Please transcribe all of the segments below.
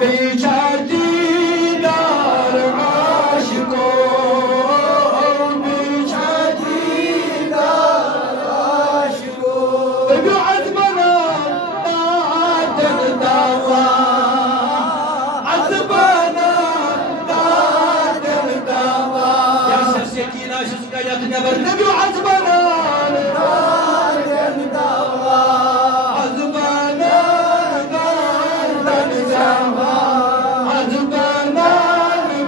बेचादीदार आशिको बेचादीदार आशिको अज़बना तादन दावा अज़बना तादन दावा या सस्यकीना शिस्का यखनबर नबी अज़बना तादन दावा अज़बना तादन दावा अज़बना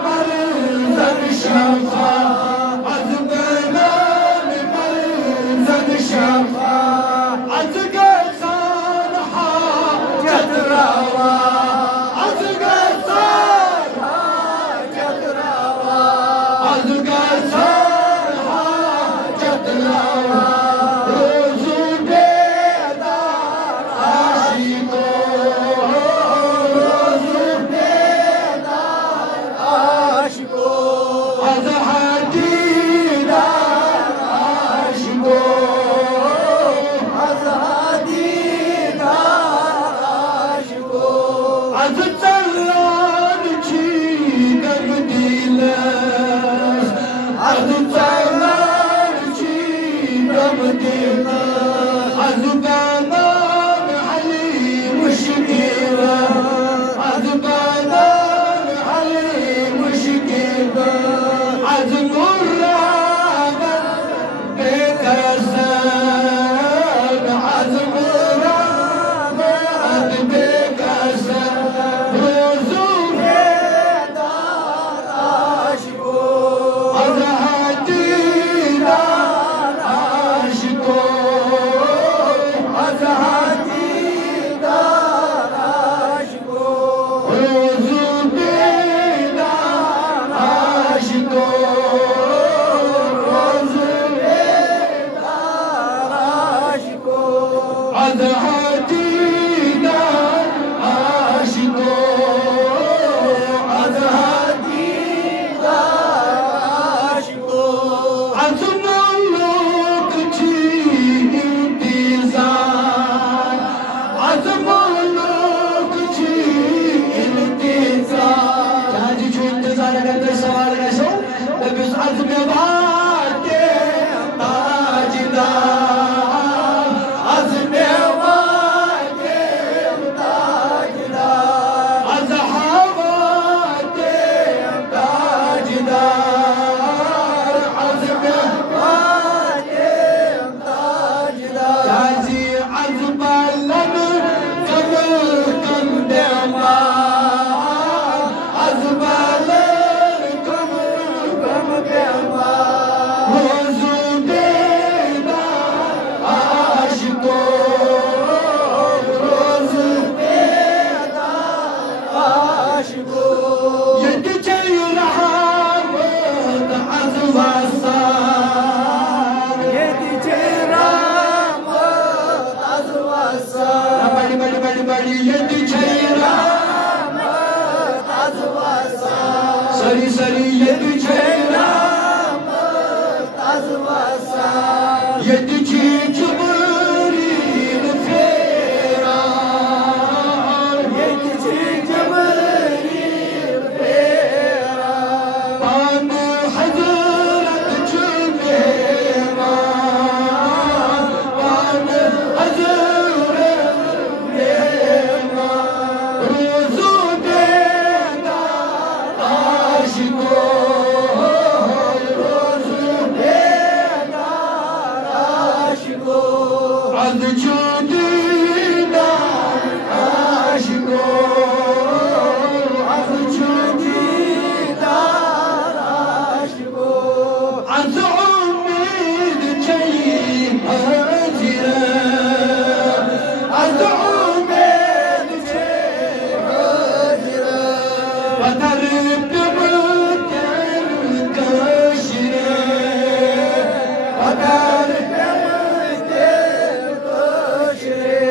मरज़न शफा अज़बना मरज़न शफा अज़गज़ान हाजत रवा अज़गज़ान हाजत रवा अज़गज़ान हाजत रवा रोज़ू बेदार आशिको रोज़ू बेदार आशिको अज़हदीदार आशिको अज़हदीदार आशिको अज़ चलान छी गम दिलस अज़ चलान छी गम दिलस अज़ बनान अली मुश्किल अज़ बनान अली मुश्किल अज़ मुरादन बेकसन अज़ मुरादन बेकसन रोज़ू बेदार आशिको अज़हदीदार आशिको अज़हदीदार आशिको रोज़ू बेदार आशिको रोज़ू बेदार आशिको अज़हदीदार आशिको अज़हदीदार आशिको अज़ मुल्क छी इंतज़ार अज़ मुल्क छी इंतज़ार जहाँ जी छो इंतज़ार अगर कोई सवाल गसो तब उस अज़ में वाते ताजदार अज़ में वाते ताजदार अज़ हवाते ताजदार अज़ में वाते ताजदार जाजी अज़ बालन कमर कंदेमा अज़ बालन कमर कंदेमा रोज़ू बेदार आशिको रोज़ू बेदार आशिको यद चल रहमत अज़ वसार यद चल रहमत अज़ वसार बड़ी बड़ी बड़ी बड़ी यद चल रहमत अज़ वसार सरी सरी यद चल रहमत अज़ वसार यद छी जबरील फेरान यद छी जबरील फेरान पान हज़रत छी मेहमान पान हज़रत मेहमान रोज़ू बेदार आशिको रोज़ू बेदार आशिको अज़ चूदीदार आशिको अज़ चूदीदार आशिको अज़ उम्मीद छई हाजिर अज़ उम्मीद छई हाजिर पत्थर पे मुकन कशरे पत्थर पे मुकन कशरे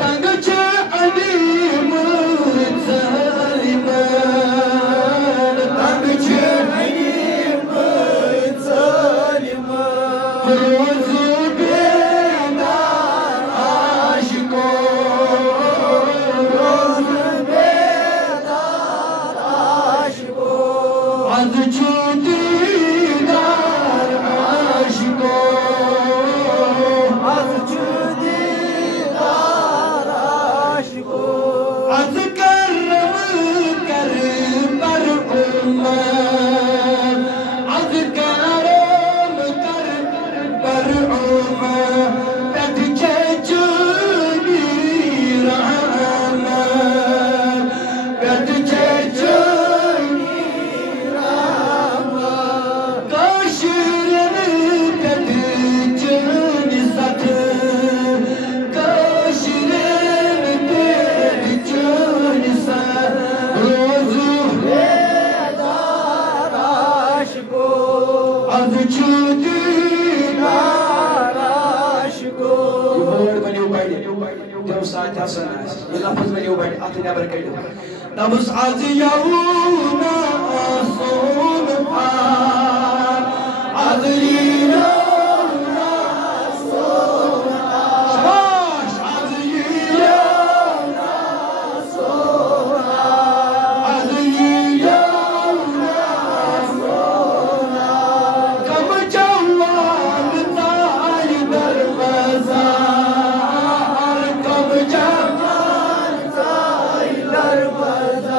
तंग छे अलीम ज़ालिमान तंग छे अलीम ज़ालिमान रोज़ू बेदार आशिको रोज़ू बेदार दीदार आशिको आज दीदार आशिको आज करम कर पर उम्मत आज करम कर पर उम्मत पद के चुनी रहमत पद के Nabus aziyahuna asun aziyahuna asun shabash aziyahuna asun aziyahuna asun kam jawal taay darwazar kam jawal taay darwazar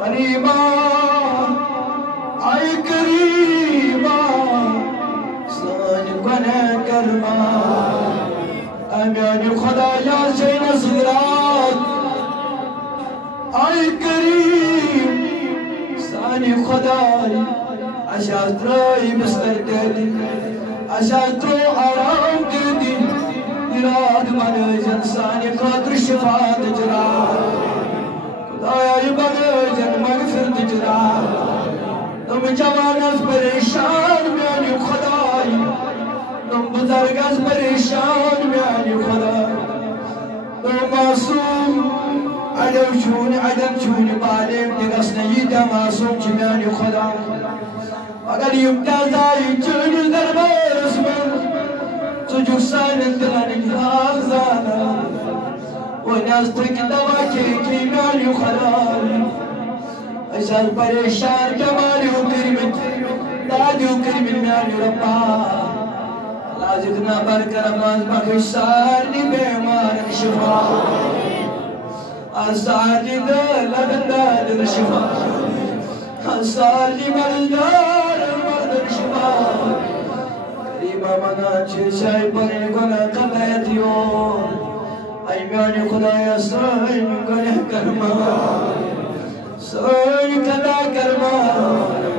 करीबा आई करीबा सान गुनाह करमा अम्यान खुदाया से नज़रात आई करीब सानी खुदाई अशात्रोई बिस्तर तेरी अशात्रो आराम तेरी इराद मने जंसानी खातिर शिफात जरा खुदाया बने जन मगफिरत जरा तुम जवान परेशान मेरी खुदाई तुम बुजुर्ग परेशान मेरी खुदाई तुम मासूम अदम छून बाले दिगस नहीं दा मासूम मेरी खुदाई अगर युक्ताई चुन दरबार में तुझुसान दिलानी हाज़ाना وناس تقدوا كيمان يخلال أجل بريشان كمالي وكرمت دادي وكرمت مالي ربا لازقنا بركة رمضان بخش سالي بيمان الشفاء أسالي دل الشفاء أسالي ملدار المرض الشفاء كريمة مناتي شاي بريقنا قضيت يوم أيماني خدايا ساي من قلح كرما ساي كذا كرما